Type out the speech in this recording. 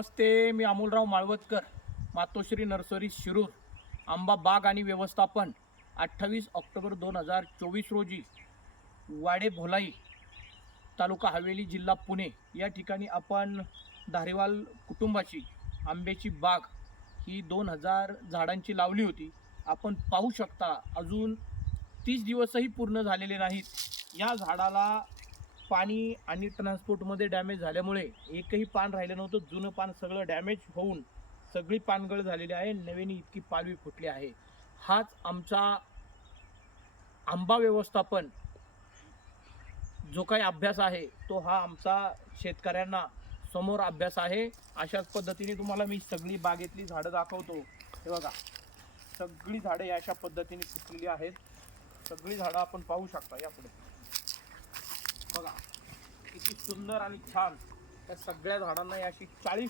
नमस्ते, मी अमोलराव माळवतकर, मातोश्री nursery Shirur. आंबा बाग आणि व्यवस्थापन 28 ऑक्टोबर 2024 रोजी वाडे भोलाई, तालुका हवेली, जिल्हा पुणे या ठिकाणी आपण धारीवाल कुटुंबाची आंब्याची बाग ही 2000 झाडांची लावली होती. आपण पाहू शकता अजून 30 दिवसही पूर्ण झालेले नाहीत. या झाडाला पाणी आणि ट्रान्सपोर्टमध्ये डॅमेज झाल्यामुळे एकही पान राहिलं नव्हतं. जुनं पान सगळं डॅमेज होऊन सगळी पानगळ झालेली आहे. नव्याने इतकी पालवी फुटली आहे. हाच आमचा आंबा व्यवस्थापन जो काही अभ्यास आहे तो हा आमचा शेतकऱ्यांना समोर अभ्यास आहे. अशाच पद्धतीने तुम्हाला मी सगळी बागेतली झाडं दाखवतो. हे बघा, सगळी झाडं या अशा पद्धतीने फुटलेली आहेत. सगळी झाडं आपण पाहू शकता. यापुढे बघा किती सुंदर आणि छान. त्या सगळ्या झाडांना अशी 40